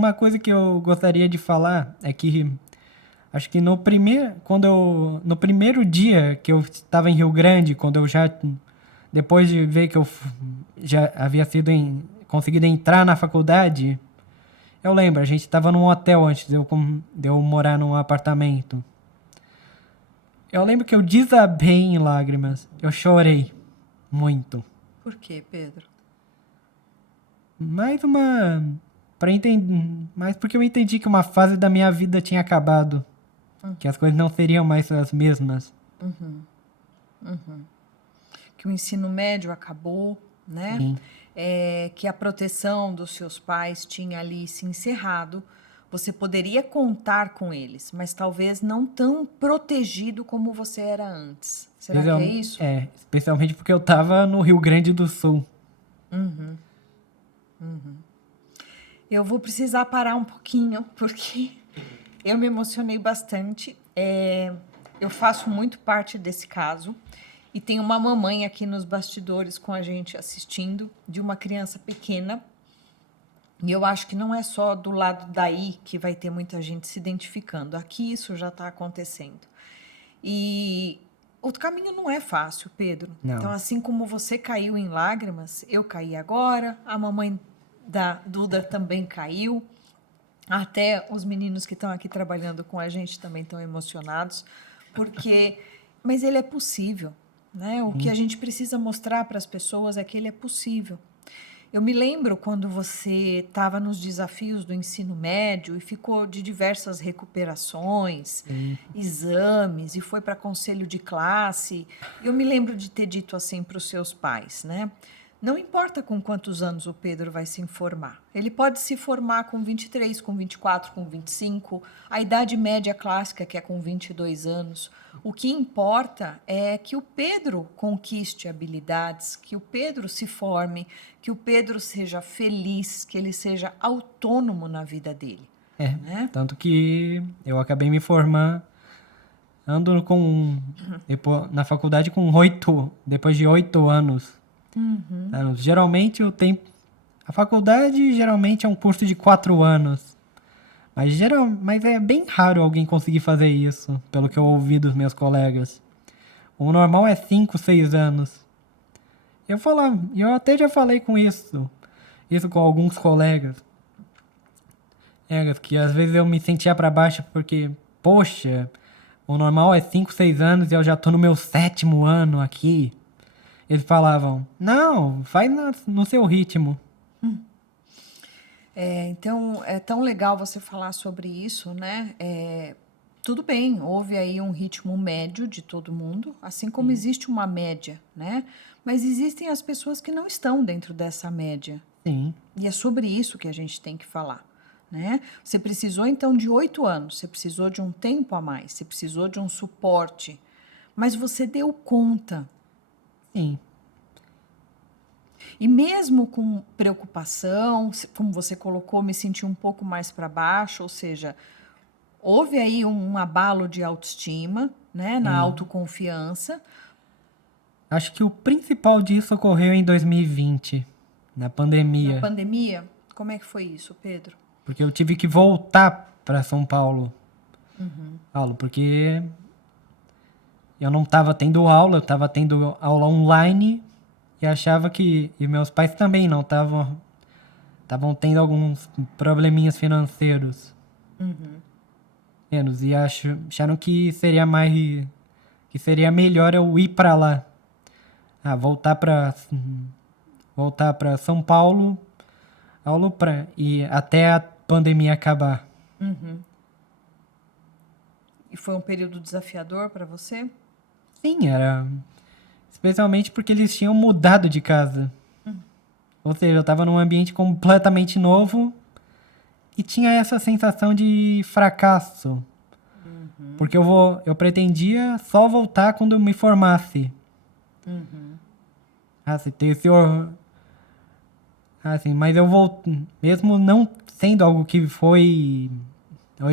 uma coisa que eu gostaria de falar é que acho que no primeiro dia que eu estava em Rio Grande, quando eu já depois de ver que eu já havia conseguido entrar na faculdade, eu lembro, a gente estava num hotel antes de eu morar num apartamento. Eu lembro que eu desabei em lágrimas. Eu chorei muito. Por quê, Pedro? Mais uma para entender, mais porque eu entendi que uma fase da minha vida tinha acabado, que as coisas não seriam mais as mesmas. Que o ensino médio acabou, né? Sim. Que a proteção dos seus pais tinha ali se encerrado. Você poderia contar com eles, mas talvez não tão protegido como você era antes. Será que é isso? Especialmente porque eu tava no Rio Grande do Sul. Eu vou precisar parar um pouquinho, porque eu me emocionei bastante. Eu faço muito parte desse caso. E tem uma mamãe aqui nos bastidores com a gente assistindo, de uma criança pequena. E eu acho que não é só do lado daí que vai ter muita gente se identificando. Aqui isso já está acontecendo. E o caminho não é fácil, Pedro. Não. Então, assim como você caiu em lágrimas, eu caí agora, a mamãe da Duda também caiu. Até os meninos que estão aqui trabalhando com a gente também estão emocionados, mas ele é possível, né? O que a gente precisa mostrar para as pessoas é que ele é possível. Eu me lembro quando você estava nos desafios do ensino médio e ficou de diversas recuperações, exames, e foi para conselho de classe. Eu me lembro de ter dito assim para os seus pais, né? Não importa com quantos anos o Pedro vai se formar. Ele pode se formar com 23, com 24, com 25, a idade média clássica, que é com 22 anos. O que importa é que o Pedro conquiste habilidades, que o Pedro se forme, que o Pedro seja feliz, que ele seja autônomo na vida dele. Né? Tanto que eu acabei me formando na faculdade depois de 8 anos. Geralmente a faculdade geralmente é um curso de 4 anos. Mas é bem raro alguém conseguir fazer isso, pelo que eu ouvi dos meus colegas. O normal é 5, 6 anos. Eu até já falei isso com alguns colegas. Que às vezes eu me sentia pra baixo porque, poxa, o normal é 5, 6 anos e eu já tô no meu 7º ano aqui. Eles falavam, não, vai no seu ritmo. Então, é tão legal você falar sobre isso, né? Tudo bem, houve aí um ritmo médio de todo mundo, assim como existe uma média, né? Mas existem as pessoas que não estão dentro dessa média. Sim. E é sobre isso que a gente tem que falar, né? Você precisou, então, de 8 anos, você precisou de um tempo a mais, você precisou de um suporte, mas você deu conta. Sim. E mesmo com preocupação, como você colocou, me senti um pouco mais para baixo, ou seja, houve aí um abalo de autoestima, né, na autoconfiança. Acho que o principal disso ocorreu em 2020, na pandemia. Na pandemia, como é que foi isso, Pedro? Porque eu tive que voltar para São Paulo. Porque eu não estava tendo aula, eu estava tendo aula online e achava que... E meus pais também não estavam tendo alguns probleminhas financeiros. E acharam que seria melhor eu ir para lá. Voltar para São Paulo e até a pandemia acabar. E foi um período desafiador para você? Sim, era. Especialmente porque eles tinham mudado de casa. Ou seja, eu estava num ambiente completamente novo e tinha essa sensação de fracasso. Porque eu pretendia só voltar quando eu me formasse. Mas eu voltei, mesmo não sendo algo que foi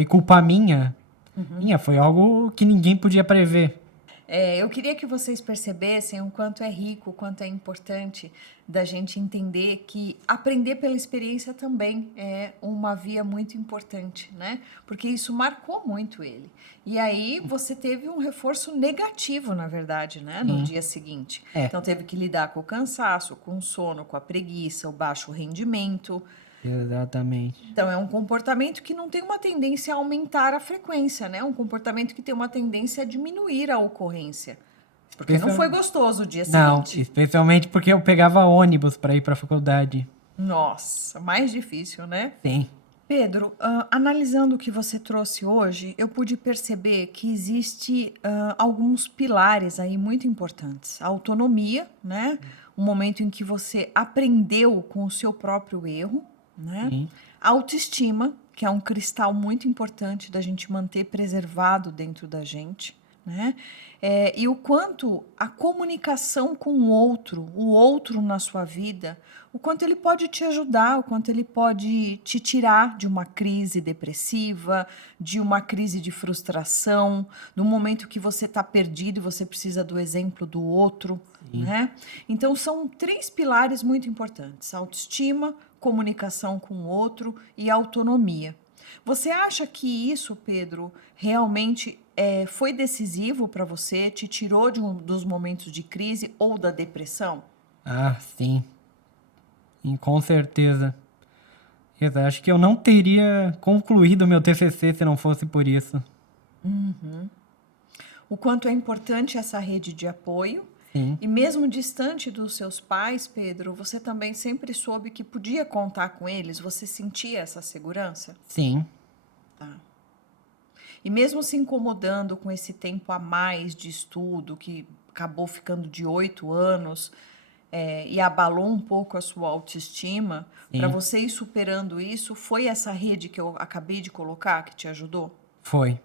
culpa minha, foi algo que ninguém podia prever. Eu queria que vocês percebessem o quanto é rico, o quanto é importante da gente entender que aprender pela experiência também é uma via muito importante, né? Porque isso marcou muito ele. E aí você teve um reforço negativo, na verdade, né? No Sim. dia seguinte. É, Então teve que lidar com o cansaço, com o sono, com a preguiça, o baixo rendimento. exatamente. Então, é um comportamento que não tem uma tendência a aumentar a frequência, né? É um comportamento que tem uma tendência a diminuir a ocorrência. Porque não foi gostoso o dia Não, seguinte. especialmente porque eu pegava ônibus para ir para a faculdade. Nossa, mais difícil, né? Sim, Pedro, analisando o que você trouxe hoje, eu pude perceber que existe alguns pilares aí muito importantes. A autonomia, né? Um momento em que você aprendeu com o seu próprio erro, né? sim, A autoestima, que é um cristal muito importante da gente manter preservado dentro da gente, né? E o quanto a comunicação com o outro na sua vida, o quanto ele pode te ajudar, o quanto ele pode te tirar de uma crise depressiva, de uma crise de frustração, no momento que você está perdido e você precisa do exemplo do outro, sim. né? Então são 3 pilares muito importantes: autoestima, comunicação com o outro e autonomia. Você acha que isso, Pedro, realmente foi decisivo para você? Te tirou de dos momentos de crise ou da depressão? Ah, sim. E com certeza. Eu acho que eu não teria concluído meu TCC se não fosse por isso. O quanto é importante essa rede de apoio. Sim, E mesmo distante dos seus pais, Pedro, você também sempre soube que podia contar com eles? Você sentia essa segurança? sim, Tá. E mesmo se incomodando com esse tempo a mais de estudo, que acabou ficando de 8 anos, e abalou um pouco a sua autoestima, para sim. você ir superando isso, foi essa rede que eu acabei de colocar que te ajudou? Foi.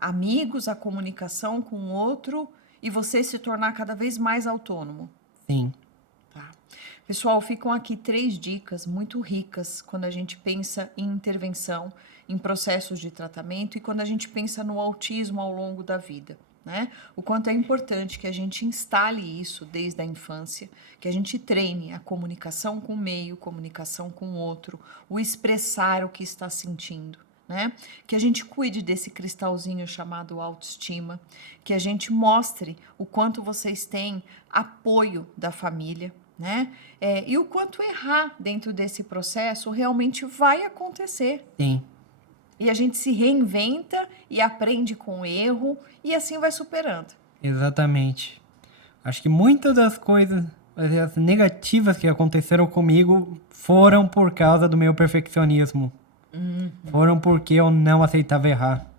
Amigos, a comunicação com o outro e você se tornar cada vez mais autônomo. Sim, Tá. Pessoal, ficam aqui 3 dicas muito ricas quando a gente pensa em intervenção, em processos de tratamento e quando a gente pensa no autismo ao longo da vida, né? O quanto é importante que a gente instale isso desde a infância, que a gente treine a comunicação com o meio, comunicação com o outro, o expressar o que está sentindo, né? Que a gente cuide desse cristalzinho chamado autoestima, que a gente mostre o quanto vocês têm apoio da família, né? E o quanto errar dentro desse processo realmente vai acontecer. sim. E a gente se reinventa e aprende com o erro e assim vai superando. Exatamente. Acho que muitas das coisas as negativas que aconteceram comigo foram por causa do meu perfeccionismo. Foram porque eu não aceitava errar.